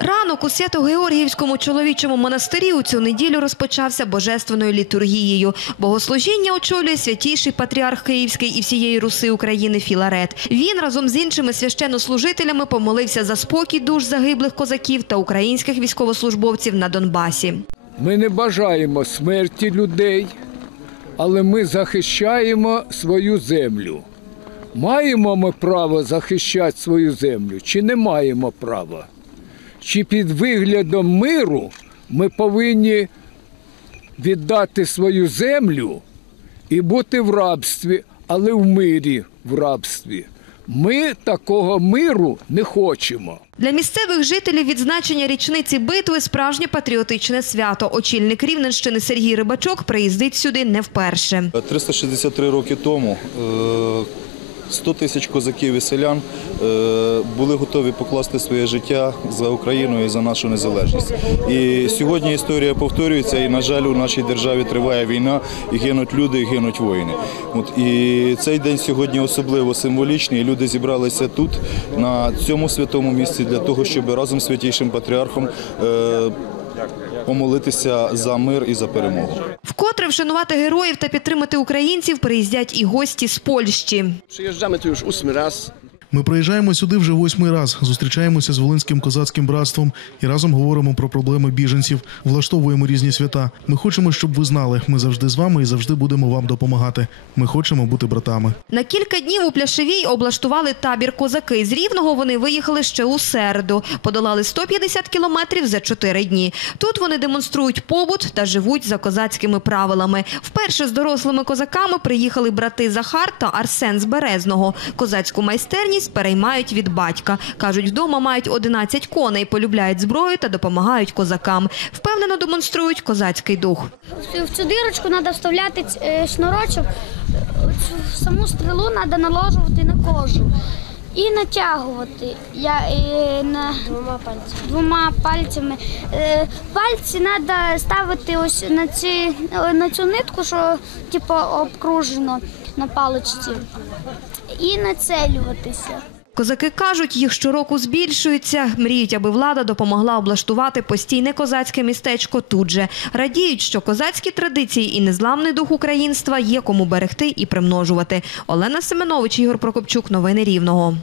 Ранок у Свято-Георгіївському чоловічому монастирі у цю неділю розпочався божественною літургією. Богослужіння очолює святійший патріарх Київський і всієї Руси України Філарет. Він разом з іншими священнослужителями помолився за спокій душ загиблих козаків та українських військовослужбовців на Донбасі. Ми не бажаємо смерті людей, але ми захищаємо свою землю. Маємо ми право захищати свою землю чи не маємо права? Чи під виглядом миру ми повинні віддати свою землю і бути в рабстві, але в мирі в рабстві? Ми такого миру не хочемо. Для місцевих жителів відзначення річниці битви справжнє патріотичне свято. Очільник Рівненщини Сергій Рибачок приїздить сюди не вперше. 363 роки тому е, 100 тисяч козаків і селян е, були готові покласти своє життя за Україну і за нашу незалежність. І сьогодні історія повторюється, і, на жаль, у нашій державі триває війна, і гинуть люди, і гинуть воїни. От, і цей день сьогодні особливо символічний. і Люди зібралися тут, на цьому святому місці, для того, щоб разом з святійшим патріархом е, помолитися за мир і за перемогу. Вкотре вшанувати героїв та підтримати українців приїздять і гості з Польщі. Приїжджаємо тут już ósmy raz. Ми приїжджаємо сюди вже восьмий раз, зустрічаємося з Волинським козацьким братством і разом говоримо про проблеми біженців, влаштовуємо різні свята. Ми хочемо, щоб ви знали, ми завжди з вами і завжди будемо вам допомагати. Ми хочемо бути братами. На кілька днів у Пляшевій облаштували табір козаки. З Рівного вони виїхали ще у середу. Подолали 150 кілометрів за чотири дні. Тут вони демонструють побут та живуть за козацькими правилами. Вперше з дорослими козаками приїхали брати Захар та Арсен з Березного. Козацьку майстерність переймають від батька. Кажуть, вдома мають 11 коней, полюбляють зброю та допомагають козакам. Впевнено демонструють козацький дух. В цю дирочку треба вставляти е, шнурочок, саму стрілу треба наложувати на кожу і натягувати Я, і на, двома пальцями. Двома пальцями. Е, пальці треба ставити ось на, ці, на цю нитку, що типу, обкружено на паличці, і нацелюватися. Козаки кажуть, їх щороку збільшується. Мріють, аби влада допомогла облаштувати постійне козацьке містечко тут же. Радіють, що козацькі традиції і незламний дух українства є кому берегти і примножувати. Олена Семенович, Ігор Прокопчук. Новини Рівного.